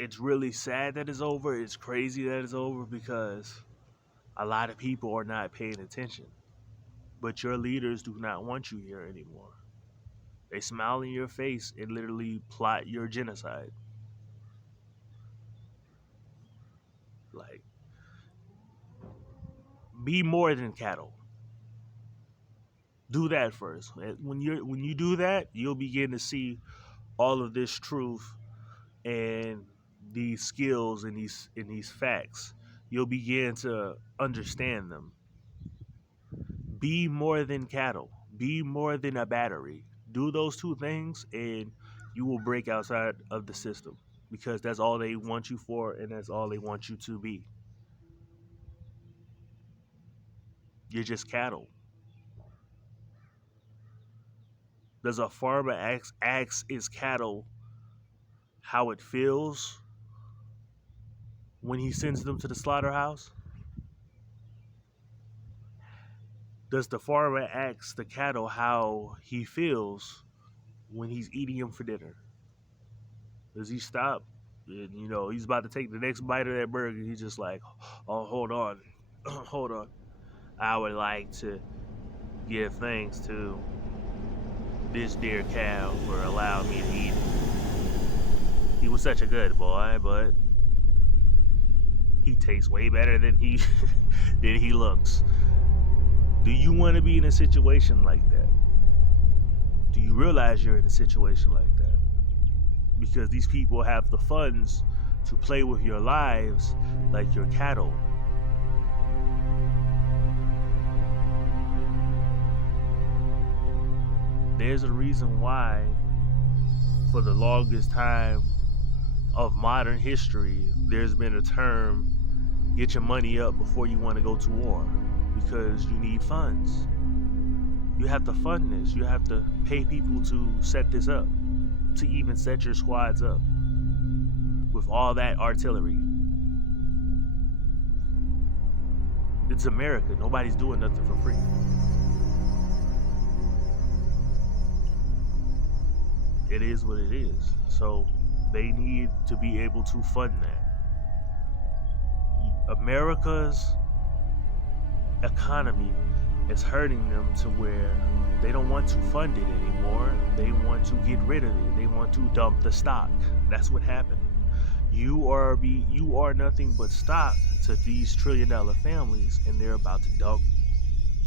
it's really sad that it's over. It's crazy that it's over because a lot of people are not paying attention. But your leaders do not want you here anymore. They smile in your face and literally plot your genocide. Like, be more than cattle. Do that first. When you do that, you'll begin to see all of this truth and these skills and these facts. You'll begin to understand them. Be more than cattle. Be more than a battery. Do those two things and you will break outside of the system because that's all they want you for and that's all they want you to be. You're just cattle. Does a farmer ask his cattle how it feels when he sends them to the slaughterhouse? Does the farmer ask the cattle how he feels when he's eating them for dinner? Does he stop? And, he's about to take the next bite of that burger. He's just like, oh, hold on. Hold on. I would like to give thanks to this dear cow for allowing me to eat it. He was such a good boy, but he tastes way better than he than he looks. Do you want to be in a situation like that? Do you realize you're in a situation like that? Because these people have the funds to play with your lives like your cattle. There's a reason why, for the longest time of modern history, there's been a term, get your money up before you want to go to war. Because you need funds. You have to fund this. You have to pay people to set this up, to even set your squads up with all that artillery. It's America. Nobody's doing nothing for free. It is what it is. So they need to be able to fund that. America's economy is hurting them to where they don't want to fund it anymore. They want to get rid of it. They want to dump the stock. That's what happened. You are nothing but stock to these trillion-dollar families, and they're about to dump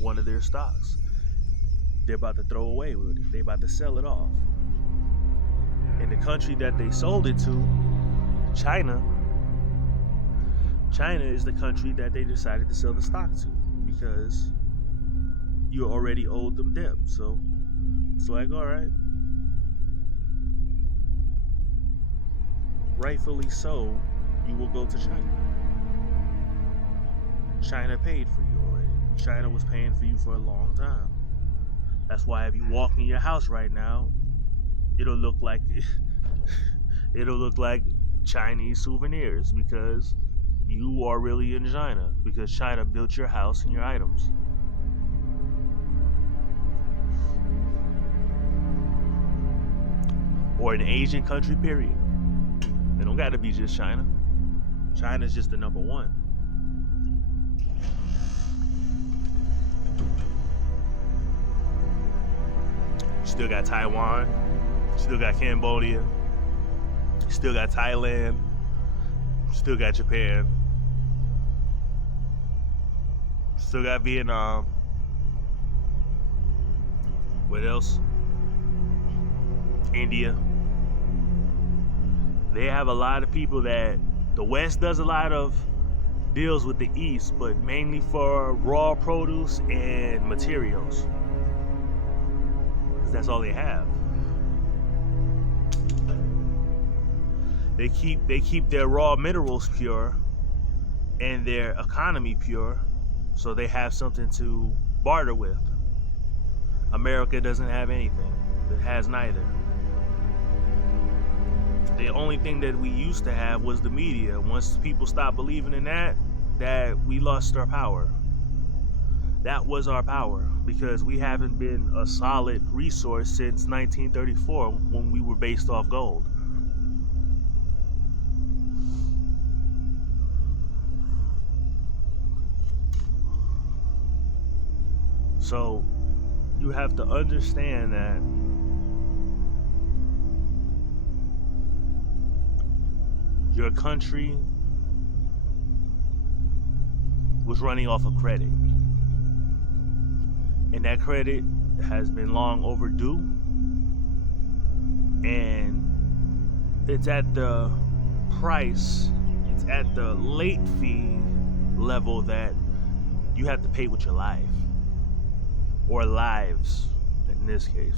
one of their stocks. They're about to throw away with it. They're about to sell it off. And the country that they sold it to, China is the country that they decided to sell the stock to. Because you already owed them debt. So it's like, all right. Rightfully so, you will go to China. China paid for you already. China was paying for you for a long time. That's why if you walk in your house right now, it'll look like Chinese souvenirs because you are really in China, because China built your house and your items. Or an Asian country, period. It don't gotta be just China. China's just the number one. Still got Taiwan, still got Cambodia, still got Thailand, still got Japan, still got Vietnam. What else? India. They have a lot of people that the West does a lot of deals with the East, but mainly for raw produce and materials. Because that's all they have. They keep their raw minerals pure and their economy pure, so they have something to barter with. America doesn't have anything. It has neither. The only thing that we used to have was the media. Once people stopped believing in that we lost our power. That was our power, because we haven't been a solid resource since 1934 when we were based off gold. So you have to understand that your country was running off of credit, and that credit has been long overdue, and it's at the price, it's at the late fee level that you have to pay with your life, or lives in this case.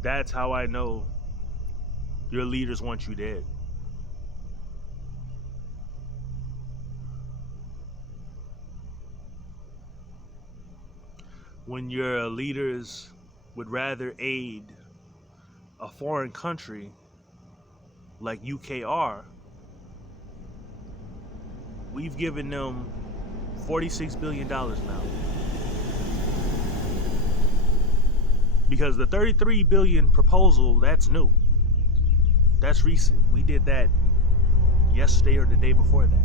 That's how I know your leaders want you dead. When your leaders would rather aid a foreign country like UKR, we've given them $46 billion now. Because the $33 billion proposal, that's new. That's recent. We did that yesterday or the day before that.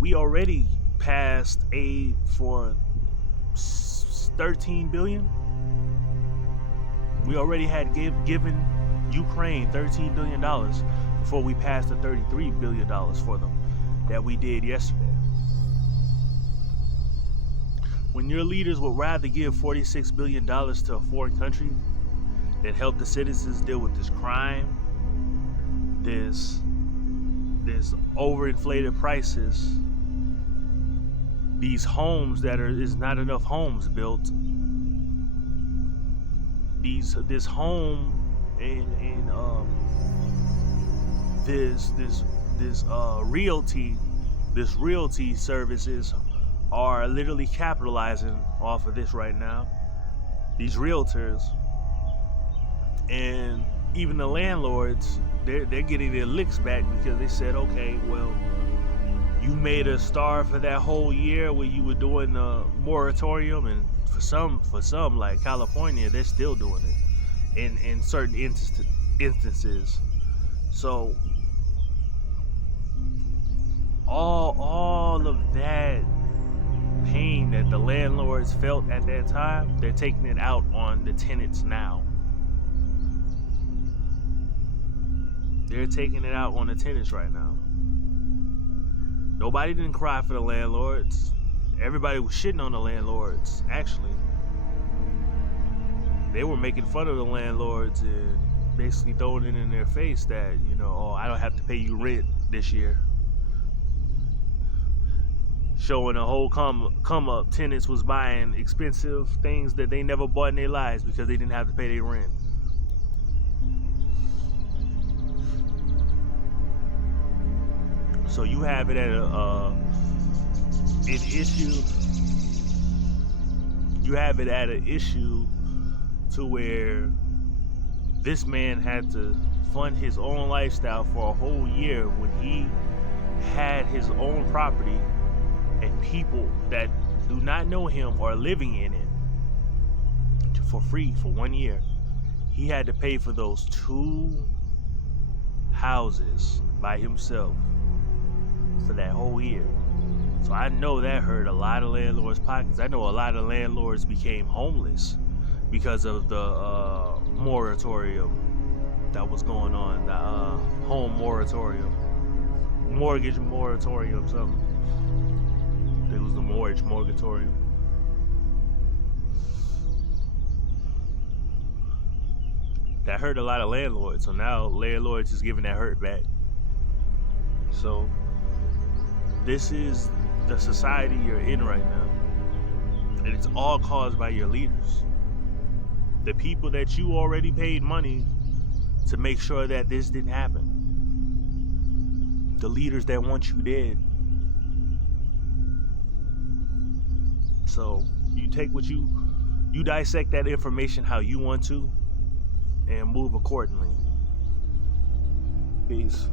We already passed aid for $13 billion. We already had given Ukraine $13 billion before we passed the $33 billion for them that we did yesterday. When your leaders would rather give $46 billion to a foreign country than help the citizens deal with this crime, this overinflated prices, these homes that is not enough homes built, this home and realty services are literally capitalizing off of this right now. These realtors and even the landlords, they're getting their licks back because they said, okay, well, you made us starve for that whole year when you were doing the moratorium, and for some like California, they're still doing it in certain instances. So all of that pain that the landlords felt at that time, they're taking it out on the tenants now. They're taking it out on the tenants right now. Nobody didn't cry for the landlords. Everybody was shitting on the landlords, actually. They were making fun of the landlords and basically throwing it in their face that, oh, I don't have to pay you rent this year. Showing a whole come up, tenants was buying expensive things that they never bought in their lives because they didn't have to pay their rent. So you have it at an issue. You have it at an issue to where this man had to fund his own lifestyle for a whole year when he had his own property and people that do not know him are living in it for free for 1 year. He had to pay for those 2 houses by himself for that whole year. So I know that hurt a lot of landlords' pockets. I know a lot of landlords became homeless because of the moratorium that was going on, the home moratorium, mortgage moratorium, something. It was the mortgage moratorium. That hurt a lot of landlords. So now landlords is giving that hurt back. So this is the society you're in right now. And it's all caused by your leaders. The people that you already paid money to make sure that this didn't happen. The leaders that want you dead. So you take what you dissect that information how you want to and move accordingly. Peace.